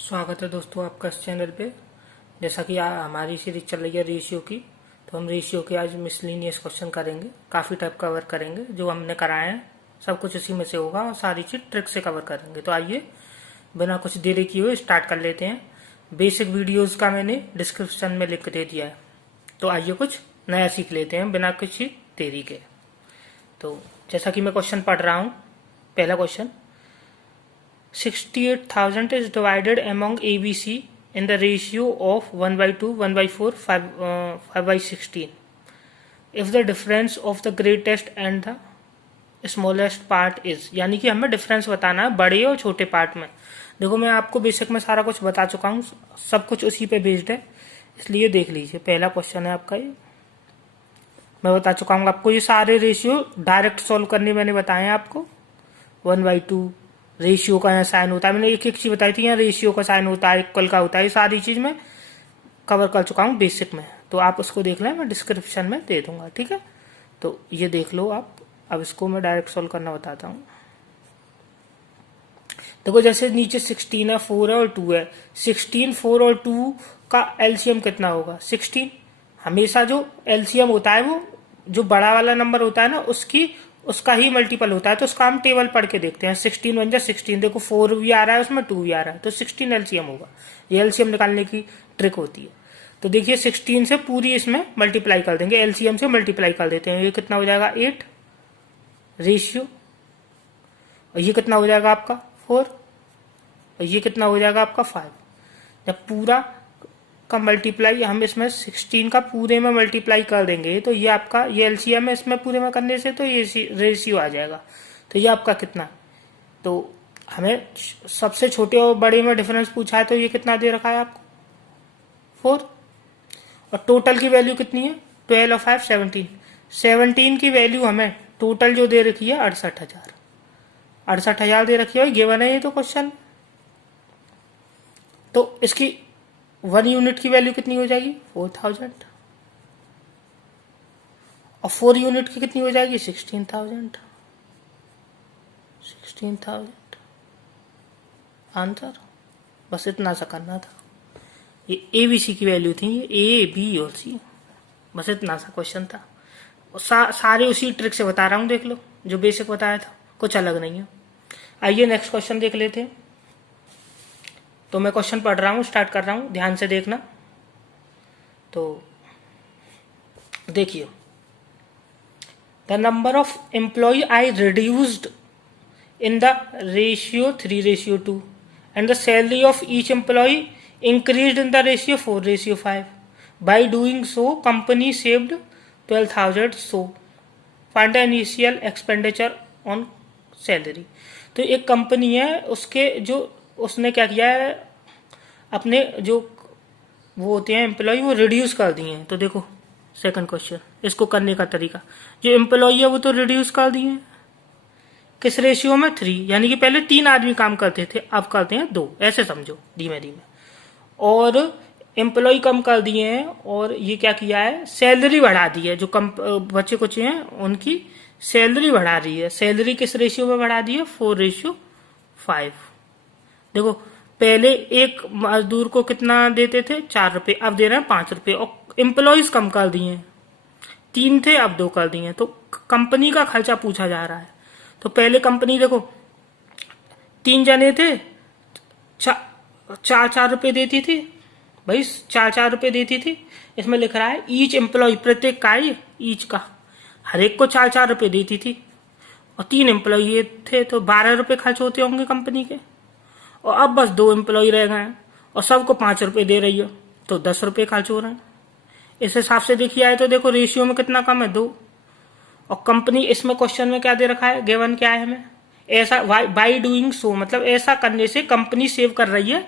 स्वागत है दोस्तों आपका इस चैनल पे। जैसा कि हमारी सीरीज चल रही है रेशियो की, तो हम रेशियो के आज मिसलिनियस क्वेश्चन करेंगे। काफ़ी टाइप कवर करेंगे जो हमने कराए हैं, सब कुछ इसी में से होगा और सारी चीज़ ट्रिक से कवर करेंगे। तो आइए बिना कुछ देरी किए हुए स्टार्ट कर लेते हैं। बेसिक वीडियोज़ का मैंने डिस्क्रिप्शन में लिंक दे दिया है, तो आइए कुछ नया सीख लेते हैं बिना किसी देरी के। तो जैसा कि मैं क्वेश्चन पढ़ रहा हूँ, पहला question, 68,000 is divided among ABC in the ratio of 1/2, 1/4, 5/16. If the difference of the greatest and the smallest part is, यानी कि हमें डिफरेंस बताना है बड़े और छोटे पार्ट में। देखो मैं आपको बेसिक में सारा कुछ बता चुका हूँ, सब कुछ उसी पे बेस्ड है, इसलिए देख लीजिए। पहला क्वेश्चन है आपका ये, मैं बता चुका हूँ आपको। ये सारे रेशियो डायरेक्ट सॉल्व करने मैंने बताए हैं आपको। 1/2 रेशियो का यहाँ साइन होता है, मैंने एक एक चीज बताई थी। यहाँ रेशियो का साइन होता है, इक्वल का होता है, ये सारी चीज मैं कवर कर चुका हूँ बेसिक में। तो आप उसको देख लें, मैं डिस्क्रिप्शन में दे दूंगा, ठीक है। तो ये देख लो आप। अब इसको मैं डायरेक्ट सॉल्व करना बताता हूँ। देखो जैसे नीचे 16 है, 4 है और 2 है। 16, 4 और 2 का एलसीएम कितना होगा? 16। हमेशा जो एलसीएम होता है वो जो बड़ा वाला नंबर होता है ना, उसका ही मल्टीपल होता है। तो उसका हम टेबल पढ़ के देखते हैं। 16 1 जा 16, देखो 4 भी आ रहा है उसमें, 2 भी आ रहा है, तो 16 एलसीएम होगा। ये एलसीएम निकालने की ट्रिक होती है। तो देखिए 16 से पूरी इसमें मल्टीप्लाई कर देंगे, एलसीएम से मल्टीप्लाई कर देते हैं। ये कितना हो जाएगा? 8 रेशियो। और ये कितना हो जाएगा आपका? 4। और ये कितना हो जाएगा आपका? 5। जब पूरा का मल्टीप्लाई हम इसमें 16 का पूरे में मल्टीप्लाई कर देंगे, तो ये आपका ये एलसीएम है इसमें पूरे में करने से, तो ये रेशियो आ जाएगा। तो ये आपका कितना? तो हमें सबसे छोटे और बड़े में डिफरेंस पूछा है, तो ये कितना दे रखा है आपको? 4। और टोटल की वैल्यू कितनी है? 12 और 5 17। 17 की वैल्यू हमें टोटल जो दे रखी है 68,000। 68,000 दे रखी है, गिवन है ये तो क्वेश्चन। तो इसकी 1 यूनिट की वैल्यू कितनी हो जाएगी? 4,000। और 4 यूनिट की कितनी हो जाएगी? 16,000। 16,000 आंसर। बस इतना सा करना था। ये ए बी सी की वैल्यू थी, ये ए बी और सी, बस इतना सा क्वेश्चन था। सारे उसी ट्रिक से बता रहा हूँ, देख लो जो बेसिक बताया था, कुछ अलग नहीं है। आइए नेक्स्ट क्वेश्चन देख लेते हैं। तो मैं क्वेश्चन पढ़ रहा हूँ, स्टार्ट कर रहा हूँ, ध्यान से देखना। तो देखिए, the number of employee I reduced in the ratio 3:2 and the salary of each employee increased in the ratio 4:5। By doing so company saved 12,000। So find the initial expenditure on salary. तो एक company है, उसने क्या किया है, अपने जो वो होते हैं एम्प्लॉय, वो रिड्यूस कर दिए हैं। तो देखो सेकंड क्वेश्चन, इसको करने का तरीका, जो एम्प्लॉय है वो तो रिड्यूस कर दिए हैं, किस रेशियो में? 3। यानी कि पहले 3 आदमी काम करते थे, अब करते हैं 2, ऐसे समझो धीमे धीमे। और एम्प्लॉय कम कर दिए हैं, और ये क्या किया है, सैलरी बढ़ा दी है। जो बच्चे कुछ हैं उनकी सैलरी बढ़ा रही है। सैलरी किस रेशियो में बढ़ा दी है? 4:5। देखो पहले एक मजदूर को कितना देते थे? 4 रुपए, अब दे रहे हैं 5 रुपए। और एम्प्लॉयज कम कर दिए हैं, 3 थे अब 2 कर दिए हैं। तो कंपनी का खर्चा पूछा जा रहा है। तो पहले कंपनी देखो 3 जने थे, 4 रुपए देती थी भाई, 4 रुपए देती थी। इसमें लिख रहा है ईच एम्प्लॉय, प्रत्येक का, ये ईच का, हर एक को 4 रुपए देती थी। और 3 एम्प्लॉय थे, तो 12 रुपए खर्च होते होंगे कंपनी के। और अब बस 2 एम्प्लॉय रह गए हैं और सबको 5 रुपए दे रही है, तो 10 रुपए खर्च हो रहे हैं। इस हिसाब से देखिए आए तो देखो रेशियो में कितना कम है? 2। और कंपनी इसमें क्वेश्चन में क्या दे रखा है, गिवन क्या है हमें, ऐसा बाई डूइंग सो, मतलब ऐसा करने से कंपनी सेव कर रही है।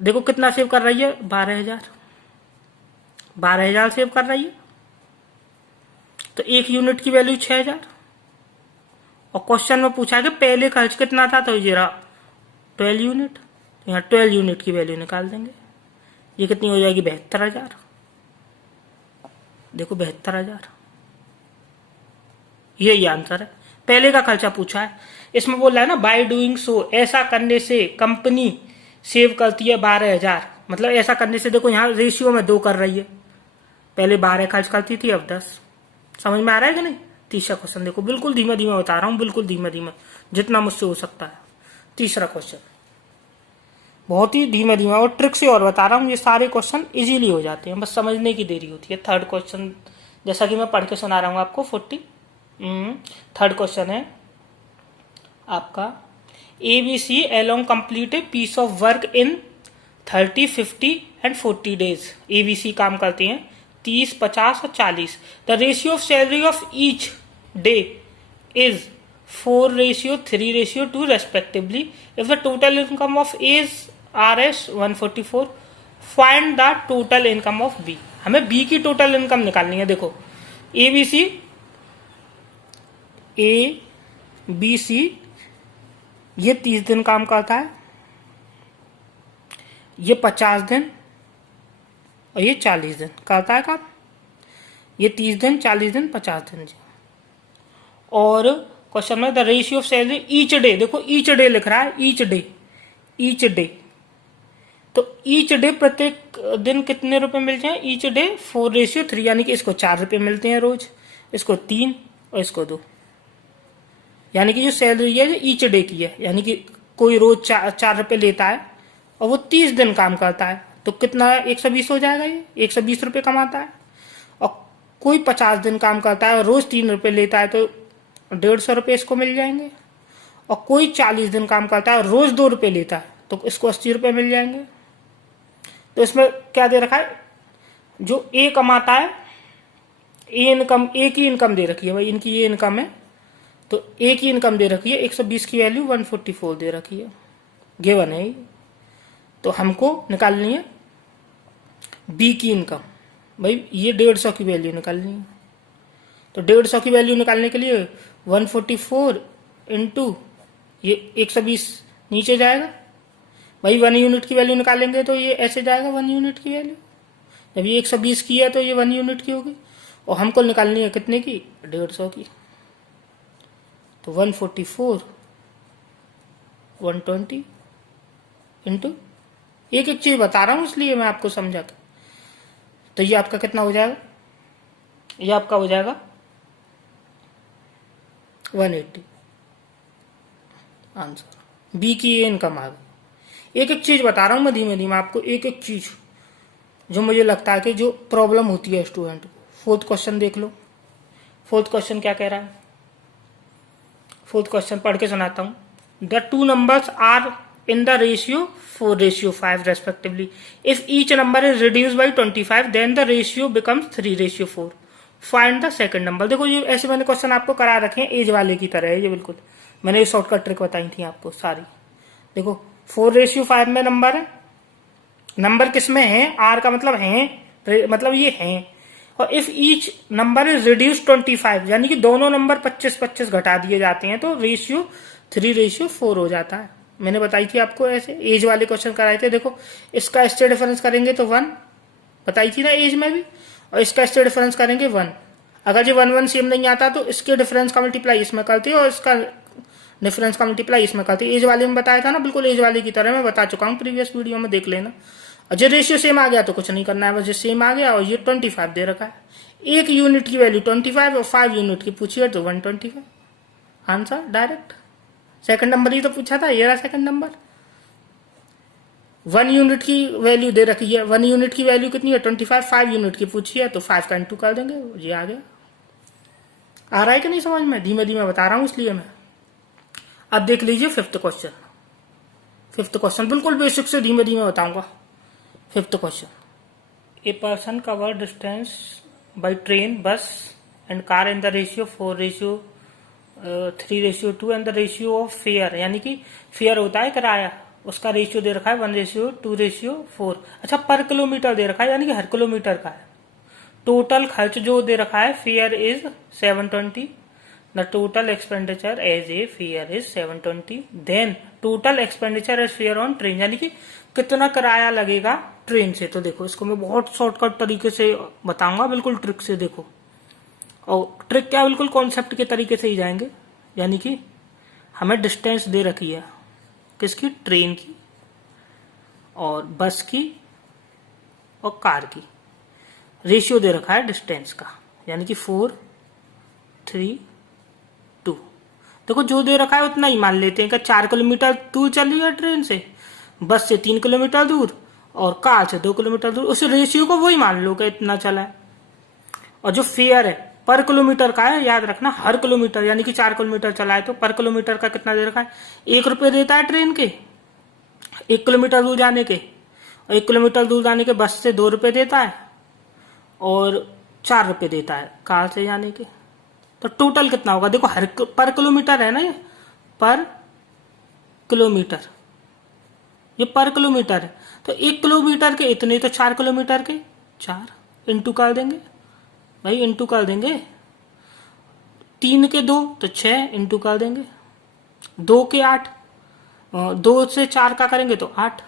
देखो कितना सेव कर रही है? 12,000। 12,000 सेव कर रही है। तो 1 यूनिट की वैल्यू 6,000। और क्वेश्चन में पूछा कि पहले खर्च कितना था, तो ये रहा 12 यूनिट। यहाँ 12 यूनिट की वैल्यू निकाल देंगे। ये कितनी हो जाएगी? 72,000। देखो 72,000, यही आंसर है। पहले का खर्चा पूछा है, इसमें बोल रहा है ना बाय डूइंग सो, ऐसा करने से कंपनी सेव करती है 12,000, मतलब ऐसा करने से देखो यहाँ रेशियो में 2 कर रही है, पहले 12 खर्च करती थी अब 10। समझ में आ रहा है कि नहीं? तीसरा क्वेश्चन देखो, बिल्कुल धीमे धीमे बता रहा हूँ, बिल्कुल धीमे धीमे, जितना मुझसे हो सकता है। तीसरा क्वेश्चन बहुत ही धीमे धीमे और ट्रिक से और बता रहा हूँ, ये सारे क्वेश्चन इजीली हो जाते हैं, बस समझने की देरी होती है। थर्ड क्वेश्चन जैसा कि मैं पढ़ के सुना रहा हूँ आपको, थर्ड क्वेश्चन है आपका, ABC along complete a piece of work in 30, 50 and 40 days। ABC काम करते हैं 30, 50 और 40। The ratio of salary of each day is 4:3:2 respectively। if the total income of A is RS 144, find the total income of B। हमें B की total income निकालनी है। देखो ABC ये 30 दिन काम करता है, ये 50 दिन और ये 40 दिन करता है काम, ये 30 दिन 40 दिन 50 दिन जी। और क्वेश्चन में the ratio of salary each day, देखो ईच डे लिख रहा है, ईच डे तो ईच डे प्रत्येक दिन कितने रुपए मिल जाए, ईच डे 4:3, यानी कि इसको 4 रुपए मिलते हैं रोज, इसको 3 और इसको 2, यानी कि जो सैलरी है जो ईच डे की है, यानी कि कोई रोज 4 रुपए लेता है और वो 30 दिन काम करता है तो कितना 120 हो जाएगा, ये 120 रुपए कमाता है। और कोई 50 दिन काम करता है और रोज 3 रुपए लेता है तो 150 रुपए इसको मिल जाएंगे। और कोई 40 दिन काम करता है और रोज 2 रुपए लेता है तो इसको 80 रुपए मिल जाएंगे। तो इसमें क्या दे रखा है, जो ए कमाता है, ए की इनकम दे रखी है भाई, इनकी ये इनकम है तो ए की इनकम दे रखी है 120 की वैल्यू 144 दे रखी है, गिवन है। तो हमको निकालनी है बी की इनकम, भाई ये 150 की वैल्यू निकालनी है। तो 150 की वैल्यू निकालने के लिए 144 इंटू ये 120 नीचे जाएगा, भाई 1 यूनिट की वैल्यू निकालेंगे तो ये ऐसे जाएगा 1 यूनिट की वैल्यू, जब ये 120 की है तो ये 1 यूनिट की होगी। और हमको निकालनी है कितने की, 150 की। तो 144 120 इंटू, एक एक चीज बता रहा हूं इसलिए मैं आपको समझा कर। तो ये आपका कितना हो जाएगा, ये आपका हो जाएगा 180 आंसर। बी की ये इनकम आ गई। एक एक चीज बता रहा हूं मैं धीमे धीमे आपको, एक एक चीज जो मुझे लगता है कि जो प्रॉब्लम होती है स्टूडेंट को। फोर्थ क्वेश्चन देख लो, फोर्थ क्वेश्चन क्या कह रहा है, फोर्थ क्वेश्चन पढ़ के सुनाता हूं। The two numbers are in the ratio 4:5 respectively। if each number is reduced by 25 then the ratio becomes 3:4। find the second number। देखो ये ऐसे मैंने क्वेश्चन आपको करा रखे हैं एज वाले की तरह है ये, बिल्कुल मैंने ये शॉर्टकट ट्रिक बताई थी आपको सारी। देखो 4:5 में नंबर है, नंबर किस में है, आर का मतलब है, मतलब ये है। और if each number is reduce 25, यानी कि दोनों नंबर 25-25 घटा दिए जाते हैं तो रेशियो 3:4 हो जाता है। मैंने बताई थी आपको, ऐसे एज वाले क्वेश्चन कराए थे। देखो इसका इससे डिफरेंस करेंगे तो 1 बताई थी ना एज में भी, और इसका इससे डिफरेंस करेंगे 1। अगर जो 1 1 सेम नहीं आता तो इसके डिफरेंस का मल्टीप्लाई इसमें करते और इसका डिफरेंस का मल्टीप्लाई इसमें करते। एज वाले में बताया था ना, बिल्कुल एज वाले की तरह मैं बता चुका हूँ प्रीवियस वीडियो में, देख लेना। और जो रेशियो सेम आ गया तो कुछ नहीं करना है, बस जो सेम आ गया। और ये 25 दे रखा है, 1 यूनिट की वैल्यू 25 और 5 यूनिट की पूछिए तो 125 आंसर डायरेक्ट। सेकंड नंबर ही तो पूछा था, ये रहा सेकंड नंबर। 1 यूनिट की वैल्यू दे रखी है, 1 यूनिट की वैल्यू कितनी है 25, 5 यूनिट की पूछी है तो 5 का इंटू कर देंगे, ये आ गया। आ रहा है कि नहीं समझ में, धीमे धीमे बता रहा हूं इसलिए मैं। अब देख लीजिए फिफ्थ क्वेश्चन, फिफ्थ क्वेश्चन बिल्कुल बेसिक से धीमे धीमे बताऊंगा। Fifth question, a person cover distance by train, bus and car in the ratio 4:3:2 and the ratio of fare, यानी कि फेयर होता है किराया, उसका रेशियो दे रखा है 1:2:4। अच्छा पर किलोमीटर दे रखा है, यानी कि हर किलोमीटर का है। टोटल खर्च जो दे रखा है fare is 720, the total expenditure as a fare is 720, then total expenditure as fare on train, यानी कि कितना किराया लगेगा ट्रेन से। तो देखो इसको मैं बहुत शॉर्टकट तरीके से बताऊंगा, बिल्कुल ट्रिक से। देखो और ट्रिक क्या, बिल्कुल कॉन्सेप्ट के तरीके से ही जाएंगे। यानी कि हमें डिस्टेंस दे रखी है किसकी, ट्रेन की, और बस की और कार की रेशियो दे रखा है डिस्टेंस का, यानी कि 4:3:2। देखो जो दे रखा है उतना ही मान लेते हैं कि 4 किलोमीटर दूर चली है ट्रेन से, बस से 3 किलोमीटर दूर और कार से 2 किलोमीटर दूर, उस रेशियो को वही मान लो कि इतना चला है। और जो फेयर है पर किलोमीटर का है, याद रखना हर किलोमीटर, यानी कि 4 किलोमीटर चला है तो पर किलोमीटर का कितना दे रखा है, 1 रुपये देता है ट्रेन के 1 किलोमीटर दूर जाने के, और 1 किलोमीटर दूर जाने के बस से 2 रुपये देता है और 4 रुपये देता है कार से जाने के। तो टोटल कितना होगा, देखो हर पर किलोमीटर है ना, ये पर किलोमीटर, ये पर किलोमीटर है, तो 1 किलोमीटर के इतने, तो 4 किलोमीटर के 4 इंटू कर देंगे भाई, इंटू कर देंगे। 3 के 2 तो 6 इंटू कर देंगे, 2 के 8, 2 से 4 का करेंगे तो 8,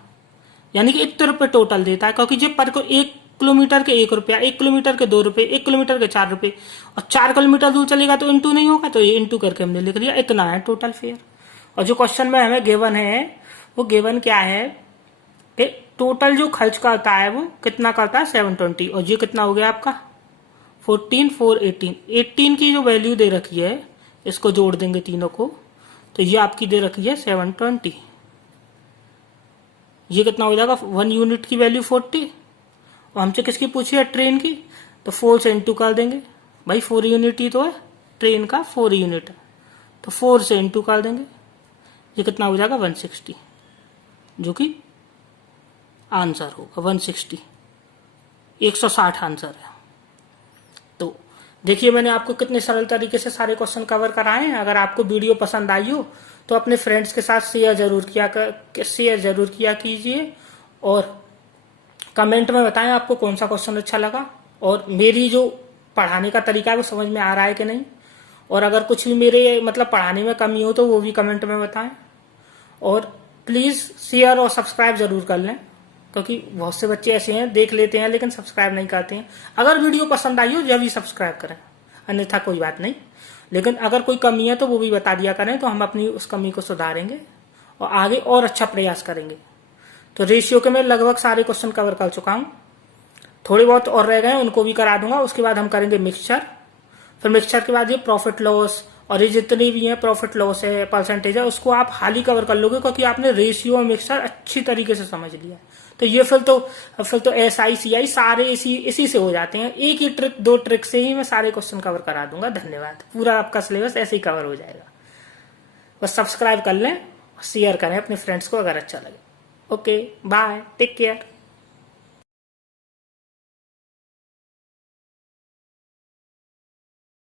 यानी कि इतने रुपये टोटल देता है, क्योंकि जो पर को 1 किलोमीटर के 1 रुपया, 1 किलोमीटर के 2 रुपये, 1 किलोमीटर के 4 रुपये, और 4 किलोमीटर दूर चलेगा तो इंटू नहीं होगा, तो ये इंटू करके हमने लिख लिया, इतना है टोटल फेयर। और जो क्वेश्चन में हमें गिवन है वो गिवन क्या है कि टोटल जो खर्च करता है वो कितना करता है 720, और ये कितना हो गया आपका 14, 4, 18, 18 की जो वैल्यू दे रखी है इसको जोड़ देंगे तीनों को, तो ये आपकी दे रखी है 720। ये कितना हो जाएगा, 1 यूनिट की वैल्यू 40, और हमसे किसकी पूछी है ट्रेन की, तो 4 से इंटू कर देंगे भाई, 4 यूनिट ही तो है ट्रेन का, 4 यूनिट है तो 4 से इंटू कर देंगे, ये कितना हो जाएगा 160, जो कि आंसर होगा 160, 160 आंसर है। तो देखिए मैंने आपको कितने सरल तरीके से सारे क्वेश्चन कवर कराए हैं। अगर आपको वीडियो पसंद आई हो तो अपने फ्रेंड्स के साथ शेयर जरूर किया कीजिए, और कमेंट में बताएं आपको कौन सा क्वेश्चन अच्छा लगा, और मेरी जो पढ़ाने का तरीका है वो समझ में आ रहा है कि नहीं, और अगर कुछ भी मेरे मतलब पढ़ाने में कमी हो तो वो भी कमेंट में बताएं। और प्लीज़ शेयर और सब्सक्राइब जरूर कर लें, क्योंकि बहुत से बच्चे ऐसे हैं देख लेते हैं लेकिन सब्सक्राइब नहीं करते हैं। अगर वीडियो पसंद आई हो जब ही सब्सक्राइब करें, अन्यथा कोई बात नहीं, लेकिन अगर कोई कमी है तो वो भी बता दिया करें, तो हम अपनी उस कमी को सुधारेंगे और आगे और अच्छा प्रयास करेंगे। तो रेशियो के मैं लगभग सारे क्वेश्चन कवर कर चुका हूँ, थोड़े बहुत और रह गए उनको भी करा दूंगा। उसके बाद हम करेंगे मिक्सचर, फिर मिक्सचर के बाद ये प्रॉफिट लॉस, और ये जितने भी हैं प्रॉफिट लॉस है, परसेंटेज है, उसको आप हाल ही कवर कर लोगे, क्योंकि आपने रेशियो और मिक्सचर अच्छी तरीके से समझ लिया है। तो ये फिर तो SI CI सारे इसी से हो जाते हैं, एक ही ट्रिक 2 ट्रिक से ही मैं सारे क्वेश्चन कवर करा दूंगा। धन्यवाद, पूरा आपका सिलेबस ऐसे ही कवर हो जाएगा। बस सब्सक्राइब कर लें, शेयर करें अपने फ्रेंड्स को अगर अच्छा लगे। Okay bye, take care.